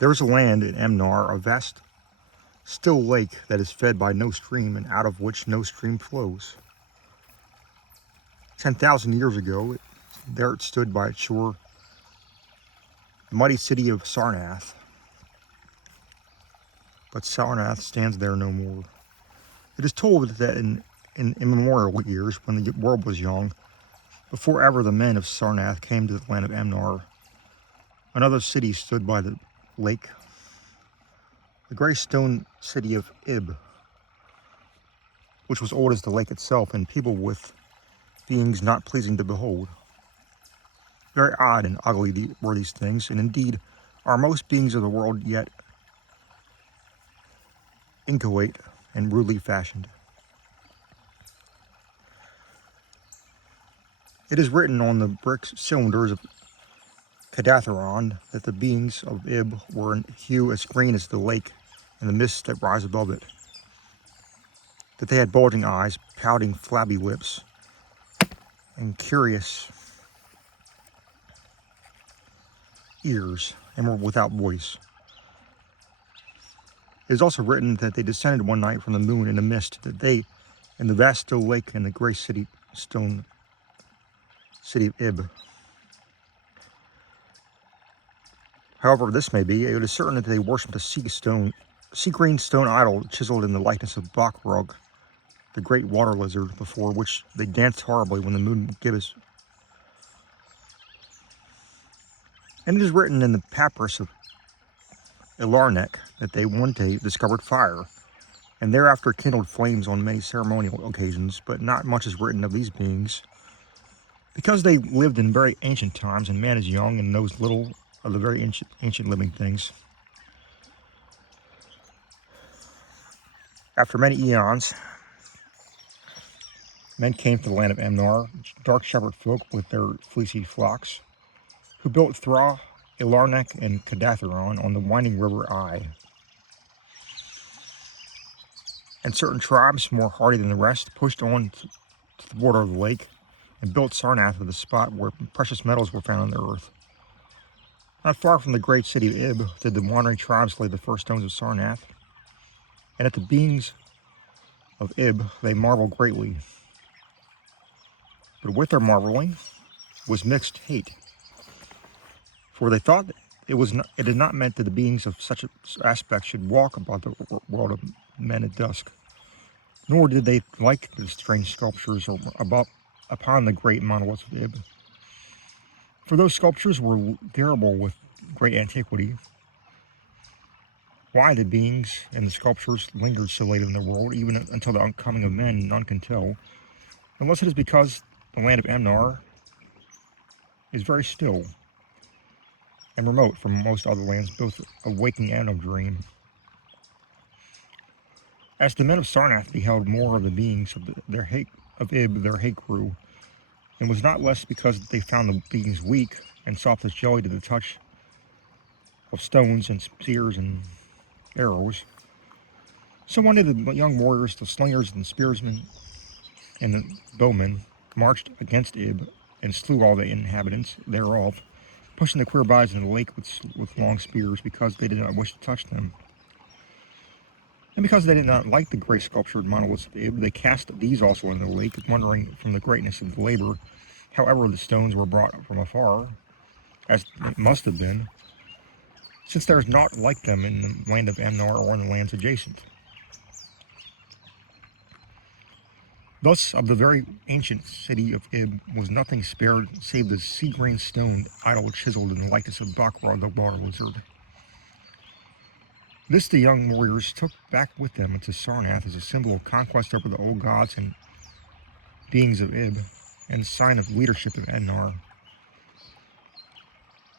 There is a land in Emnar, a vast, still lake that is fed by no stream and out of which no stream flows. 10,000 years ago, there it stood by its shore, the mighty city of Sarnath. But Sarnath stands there no more. It is told that in immemorial years, when the world was young, before ever the men of Sarnath came to the land of Emnar, another city stood by the lake, the gray stone city of Ib, which was old as the lake itself and peopled with beings not pleasing to behold. Very odd and ugly were these things, and indeed are most beings of the world yet inchoate and rudely fashioned. It is written on the brick cylinders of Kadatheron that the beings of Ib were in hue as green as the lake and the mists that rise above it, that they had bulging eyes, pouting flabby lips, and curious ears, and were without voice. It is also written that they descended one night from the moon in a mist, that they, in the vast still lake and the gray stone city of Ib. However this may be, it is certain that they worshipped a sea green stone idol chiseled in the likeness of Bakrug, the great water lizard, before which they danced horribly when the moon gibbous. And it is written in the papyrus of Ilarnek that they one day discovered fire, and thereafter kindled flames on many ceremonial occasions, but not much is written of these beings, because they lived in very ancient times, and man is young and knows little of the very ancient living things. After many eons, men came to the land of Emnar, dark shepherd folk with their fleecy flocks, who built Thra, Ilarnek, and Kadatheron on the winding river Ai. And certain tribes, more hardy than the rest, pushed on to the border of the lake and built Sarnath at the spot where precious metals were found on the earth. Not far from the great city of Ib did the wandering tribes lay the first stones of Sarnath, and at the beings of Ib they marveled greatly. But with their marveling was mixed hate, for they thought it is not meant that the beings of such an aspect should walk about the world of men at dusk, nor did they like the strange sculptures upon the great monoliths of Ib. For those sculptures were terrible with great antiquity. Why the beings and the sculptures lingered so late in the world, even until the coming of men, none can tell, unless it is because the land of Emnar is very still and remote from most other lands, both of waking and of dream. As the men of Sarnath beheld more of the beings of Ib, their hate grew, and was not less because they found the beings weak and soft as jelly to the touch of stones and spears and arrows. So one day the young warriors, the slingers and spearsmen, and the bowmen marched against Ib and slew all the inhabitants thereof, pushing the queer bodies into the lake with long spears, because they did not wish to touch them. And because they did not like the great sculptured monoliths of Ib, they cast these also into the lake, wondering from the greatness of the labor, however the stones were brought from afar, as it must have been, since there is naught like them in the land of Emnar or in the lands adjacent. Thus, of the very ancient city of Ib was nothing spared save the sea-green stone idol chiseled in the likeness of Bakrug, the water lizard. This the young warriors took back with them into Sarnath as a symbol of conquest over the old gods and beings of Ib, and a sign of leadership of Emnar.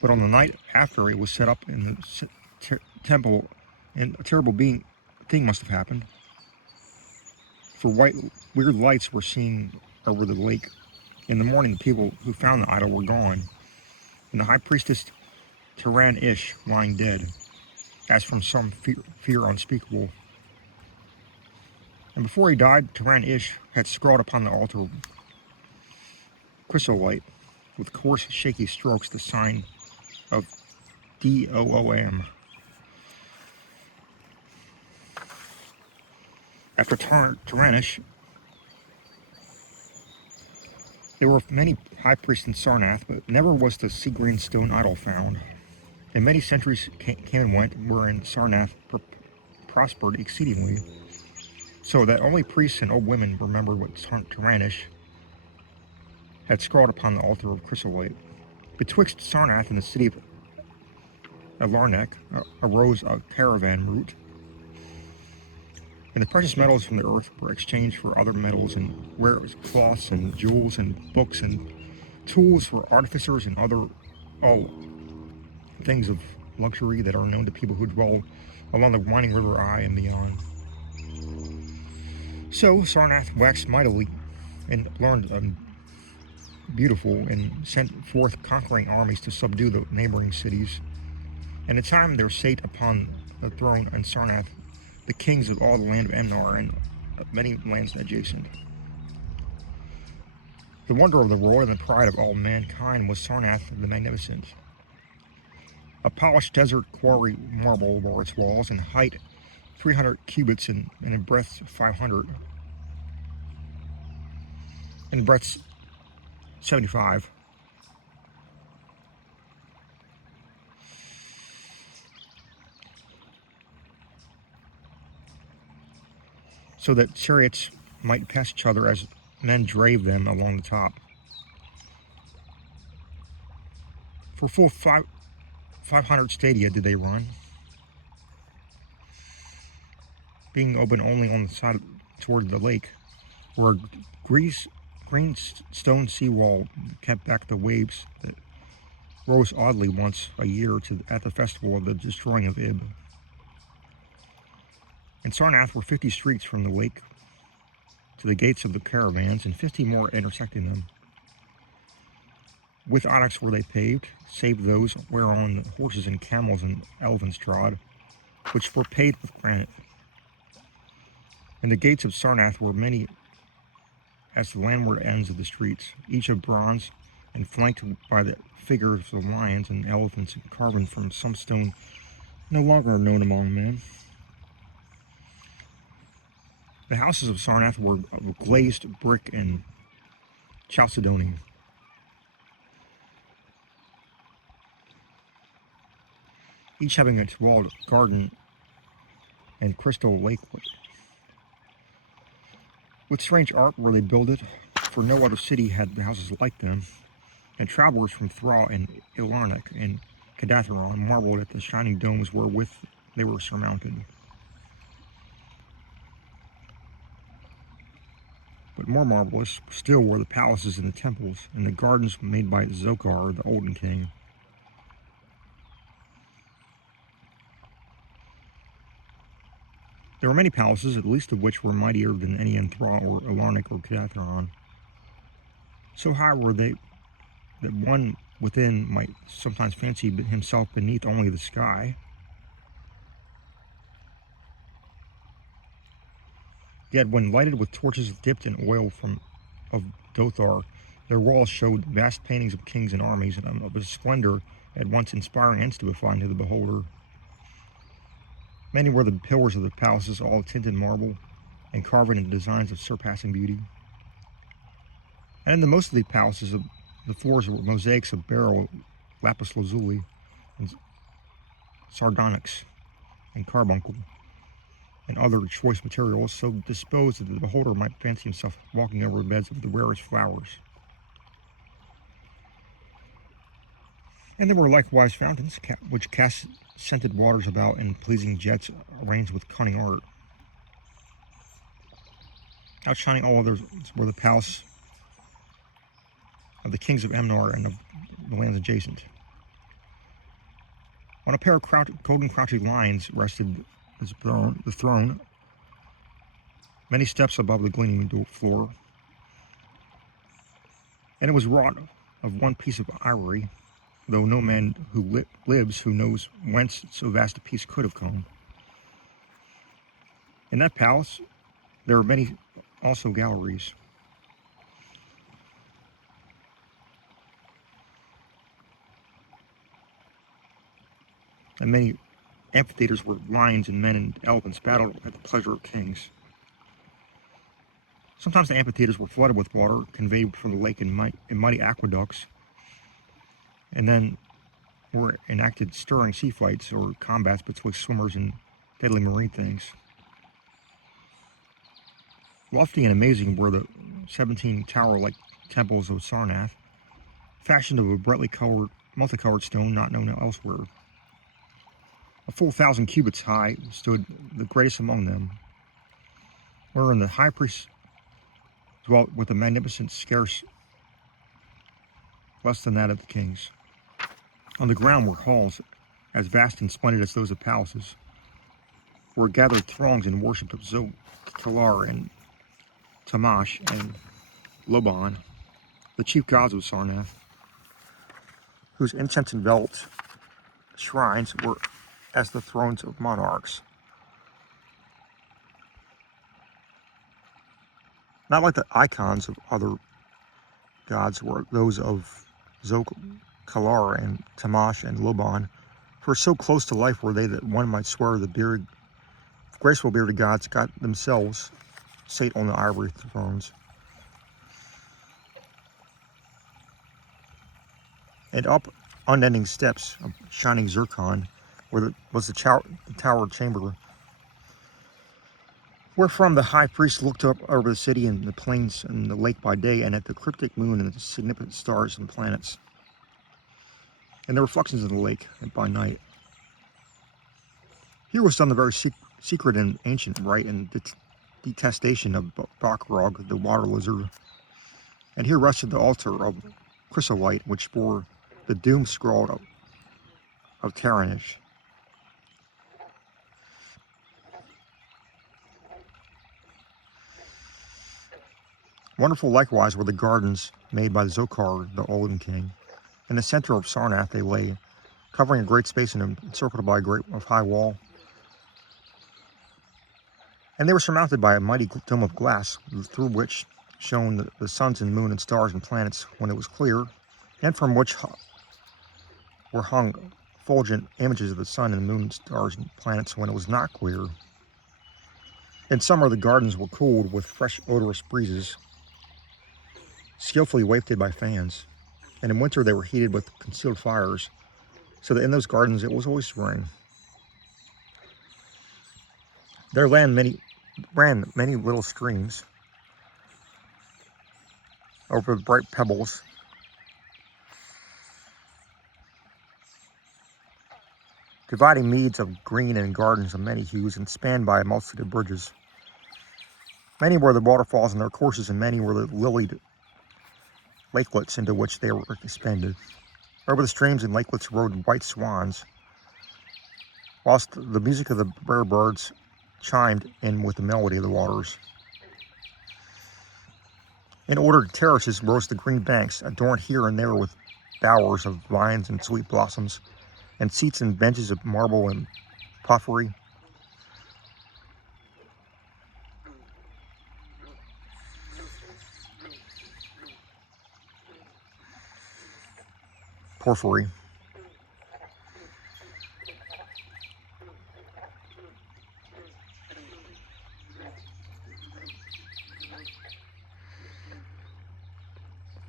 But on the night after it was set up in the temple, and a terrible thing must have happened. For weird lights were seen over the lake. In the morning, the people who found the idol were gone, and the high priestess Taran Ish lying dead, as from some fear unspeakable. And before he died, Taran Ish had scrawled upon the altar chrysolite with coarse, shaky strokes the sign of DOOM, After Taranish, there were many high priests in Sarnath, but never was the sea green stone idol found. And many centuries came and went, wherein Sarnath prospered exceedingly, so that only priests and old women remembered what Taranish had scrawled upon the altar of chrysolite. Betwixt Sarnath and the city of Alarnec arose a caravan route, and the precious metals from the earth were exchanged for other metals and rare cloths and jewels and books and tools for artificers and other all things of luxury that are known to people who dwell along the winding river Eye and beyond. So Sarnath waxed mightily and learned beautiful and sent forth conquering armies to subdue the neighboring cities. And in time there sate upon the throne in Sarnath the kings of all the land of Emnar and many lands adjacent. The wonder of the world and the pride of all mankind was Sarnath the Magnificent. A polished desert quarry marble were its walls, in height 300 cubits and in breadth 500, in breadth 75. So that chariots might pass each other as men drave them along the top. For full 500 stadia did they run, being open only on the side toward the lake, where a green stone seawall kept back the waves that rose oddly once a year at the festival of the destroying of Ib. In Sarnath were 50 streets from the lake to the gates of the caravans, and 50 more intersecting them. With onyx were they paved, save those whereon the horses and camels and elephants trod, which were paved with granite. And the gates of Sarnath were many as the landward ends of the streets, each of bronze and flanked by the figures of lions and elephants carven from some stone no longer known among men. The houses of Sarnath were of glazed brick and chalcedony. Each having its walled garden and crystal lakelet. With strange art were they builded, for no other city had houses like them, and travelers from Thra and Ilarnec and Cadatharon marveled at the shining domes wherewith they were surmounted. But more marvelous still were the palaces and the temples, and the gardens made by Zokar, the Olden King. There were many palaces, at least of which were mightier than any in Thra or Ilarnec or Cadatharon. So high were they that one within might sometimes fancy himself beneath only the sky. Yet when lighted with torches dipped in oil of Dothar, their walls showed vast paintings of kings and armies, and of a splendor at once inspiring and stupefying to the beholder. Many were the pillars of the palaces, all tinted marble, and carved in designs of surpassing beauty. And in the most of the palaces, the floors were mosaics of beryl, lapis lazuli, and sardonyx, and carbuncle, and other choice materials, so disposed that the beholder might fancy himself walking over beds of the rarest flowers. And there were likewise fountains, which cast scented waters about in pleasing jets arranged with cunning art. Outshining all others were the palace of the kings of Emnar and of the lands adjacent. On a pair of golden crouching lions rested the throne, many steps above the gleaming floor, and it was wrought of one piece of ivory, though no man who lives who knows whence so vast a piece could have come. In that palace there were many also galleries. And many amphitheaters where lions and men and elephants battled at the pleasure of kings. Sometimes the amphitheaters were flooded with water conveyed from the lake in mighty aqueducts, and then were enacted stirring sea fights or combats betwixt swimmers and deadly marine things. Lofty and amazing were the 17 tower-like temples of Sarnath, fashioned of a brightly multicolored stone not known elsewhere. A full 1,000 cubits high stood the greatest among them, wherein the high priest dwelt with a magnificence scarce less than that of the kings. On the ground were halls as vast and splendid as those of palaces, where gathered throngs and worshipped of Zog, Kalar, and Tamash, and Loban, the chief gods of Sarnath, whose incense-enveloped shrines were as the thrones of monarchs. Not like the icons of other gods were those of Zog, Kalar, and Tamash, and Loban, for so close to life were they that one might swear the graceful bearded gods got themselves sate on the ivory thrones. And up unending steps of shining zircon was the tower chamber, wherefrom the high priest looked up over the city and the plains and the lake by day, and at the cryptic moon and the significant stars and planets, and the reflections of the lake by night. Here was done the very secret and ancient rite and detestation of Bakrog, the water lizard, and here rested the altar of chrysolite, which bore the doom scroll of Taranish. Wonderful likewise were the gardens made by Zokar, the Olden king. In the center of Sarnath they lay, covering a great space and encircled by a great high wall. And they were surmounted by a mighty dome of glass, through which shone the suns and moon and stars and planets when it was clear, and from which were hung fulgent images of the sun and the moon and stars and planets when it was not clear. In summer the gardens were cooled with fresh odorous breezes, skillfully wafted by fans, and in winter they were heated with concealed fires, so that in those gardens it was always spring. There ran many little streams over the bright pebbles, dividing meads of green and gardens of many hues, and spanned by a multitude of bridges. Many were the waterfalls in their courses, and many were the lilied lakelets into which they were expanded. Over the streams and lakelets rode white swans, whilst the music of the rare birds chimed in with the melody of the waters. In ordered terraces rose the green banks, adorned here and there with bowers of vines and sweet blossoms, and seats and benches of marble and porphyry.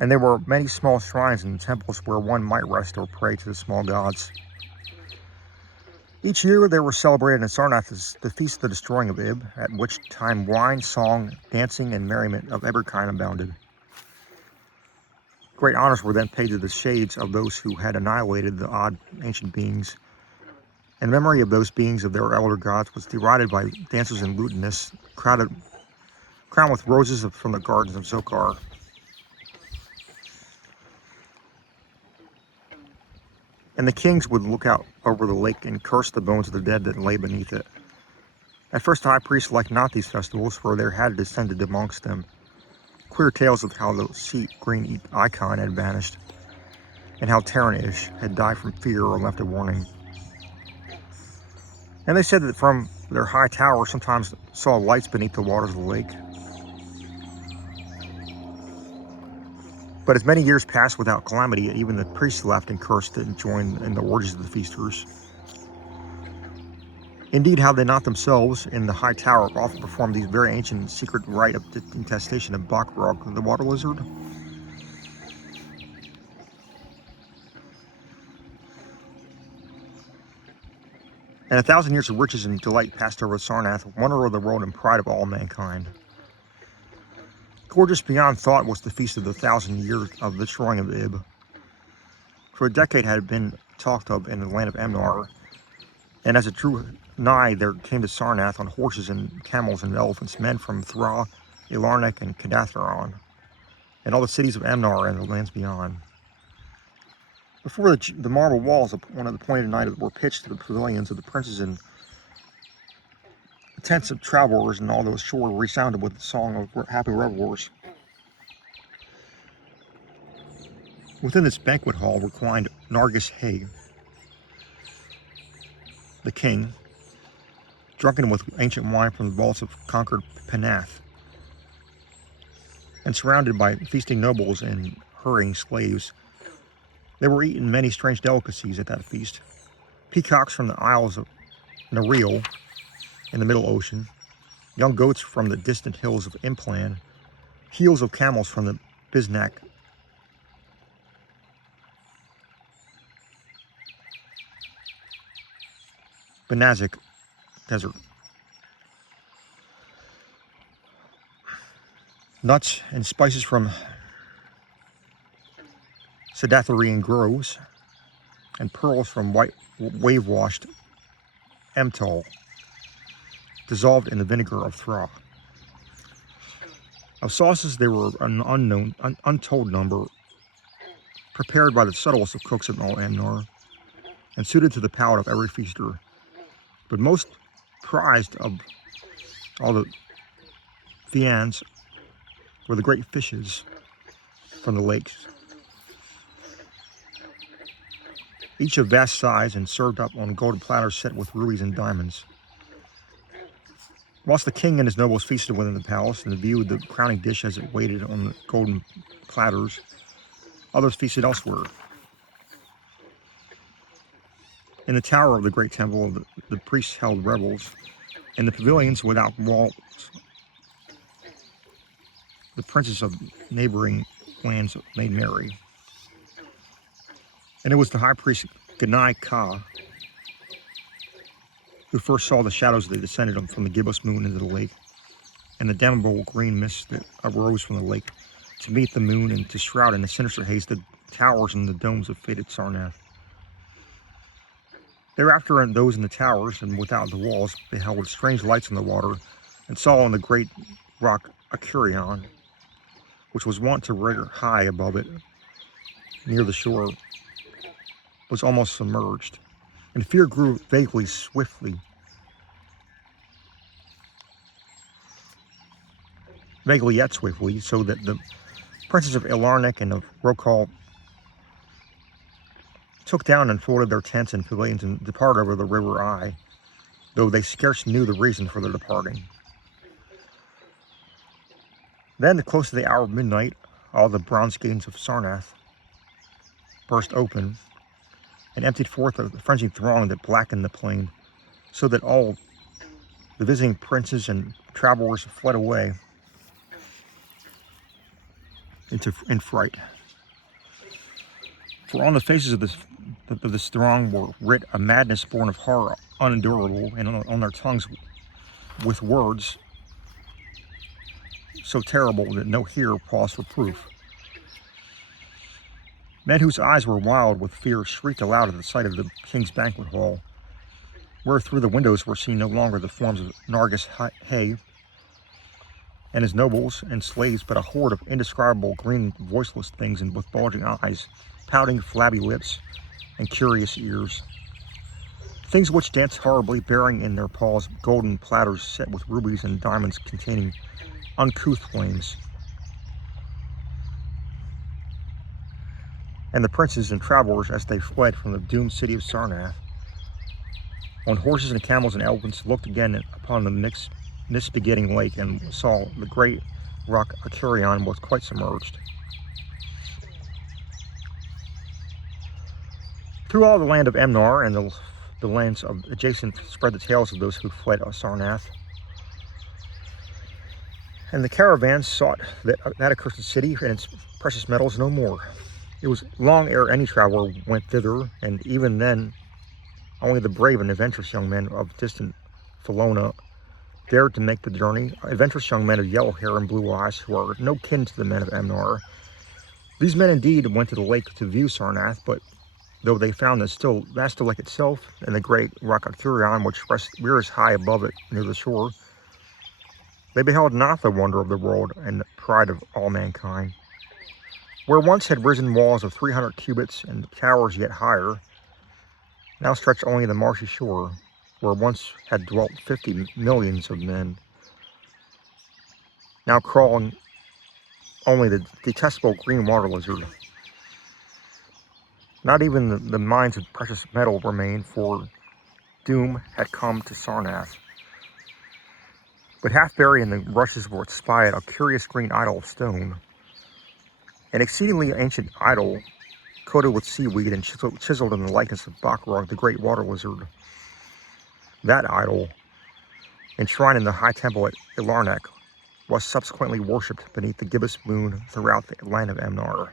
And there were many small shrines and temples where one might rest or pray to the small gods. Each year they were celebrated in Sarnath as the Feast of the Destroying of Ib, at which time wine, song, dancing, and merriment of every kind abounded. Great honors were then paid to the shades of those who had annihilated the odd ancient beings, and memory of those beings of their elder gods was derided by dancers and lutanists, crowned with roses from the gardens of Zokar. And the kings would look out over the lake and curse the bones of the dead that lay beneath it. At first the high priest liked not these festivals, for there had descended amongst them queer tales of how the sea green icon had vanished, and how Taranish had died from fear or left a warning. And they said that from their high tower sometimes saw lights beneath the waters of the lake. But as many years passed without calamity, even the priests left and cursed and joined in the orgies of the feasters. Indeed, how they not themselves in the high tower often performed these very ancient and secret rite of detestation of Blackrock, the water lizard. And 1,000 years of riches and delight passed over Sarnath, wonder of the world and pride of all mankind. Gorgeous beyond thought was the feast of the 1,000 years of the destroying of Ib. For a decade had it been talked of in the land of Emnar, and as it drew nigh, there came to Sarnath on horses and camels and elephants men from Thra, Ilarnek, and Kadatheron, and all the cities of Emnar and the lands beyond. Before the marble walls on the appointed night were pitched to the pavilions of the princes, and the tents of travelers and all those shore resounded with the song of happy revelers. Within this banquet hall reclined Nargis Hay, the king, drunken with ancient wine from the vaults of conquered Panath, and surrounded by feasting nobles and hurrying slaves. There were eaten many strange delicacies at that feast. Peacocks from the isles of Nareel in the Middle Ocean, young goats from the distant hills of Implan, heels of camels from the Biznak, Benazik desert, nuts and spices from Sedatharian groves, and pearls from white wave-washed Emtal, dissolved in the vinegar of Thra. Of sauces there were an untold number, prepared by the subtlest of cooks of all Emnar, and suited to the palate of every feaster. But most prized of all the viands were the great fishes from the lakes, each of vast size and served up on golden platters set with rubies and diamonds. Whilst the king and his nobles feasted within the palace and viewed the crowning dish as it waited on the golden platters, others feasted elsewhere. In the tower of the great temple, the priests held revels. In the pavilions without walls, the princes of neighboring lands made merry. And it was the high priest Ganai Ka who first saw the shadows that descended from the gibbous moon into the lake, and the damnable green mist that arose from the lake to meet the moon and to shroud in a sinister haze the towers and the domes of fated Sarnath. Thereafter, those in the towers and without the walls beheld strange lights in the water, and saw on the great rock Acurion, which was wont to rear high above it, near the shore, was almost submerged, and fear grew vaguely swiftly. Vaguely yet swiftly, so that the princes of Ilarnek and of Rokal took down and folded their tents and pavilions and departed over the river Eye, though they scarce knew the reason for their departing. Then, close to the hour of midnight, all the bronze gates of Sarnath burst open and emptied forth a frenzied throng that blackened the plain, so that all the visiting princes and travelers fled away in fright. For on the faces of this throng were writ a madness born of horror unendurable, and on their tongues with words so terrible that no hearer paused for proof. Men whose eyes were wild with fear shrieked aloud at the sight of the king's banquet hall, where through the windows were seen no longer the forms of Nargis Hay and his nobles and slaves, but a horde of indescribable green voiceless things and with bulging eyes, pouting flabby lips, and curious ears. Things which danced horribly, bearing in their paws golden platters set with rubies and diamonds containing uncouth flames. And the princes and travelers, as they fled from the doomed city of Sarnath, on horses and camels and elephants, looked again upon the mist-begetting lake and saw the great rock Acurion was quite submerged. Through all the land of Emnar and the the lands of adjacent spread the tales of those who fled Sarnath. And the caravans sought that accursed city and its precious metals no more. It was long ere any traveler went thither, and even then, only the brave and adventurous young men of distant Felona dared to make the journey. Adventurous young men of yellow hair and blue eyes who are no kin to the men of Emnar. These men indeed went to the lake to view Sarnath, but though they found the vast lake itself and the great rock Arcurion, which rears high above it near the shore, they beheld not the wonder of the world and the pride of all mankind. Where once had risen walls of 300 cubits and towers yet higher, now stretched only the marshy shore, where once had dwelt 50 millions of men, now crawling only the detestable green water lizard. Not even the mines of precious metal remained, for doom had come to Sarnath. But half buried in the rushes were spied a curious green idol of stone, an exceedingly ancient idol, coated with seaweed and chiseled in the likeness of Bakrog, the great water lizard. That idol, enshrined in the high temple at Ilarnak, was subsequently worshipped beneath the gibbous moon throughout the land of Emnar.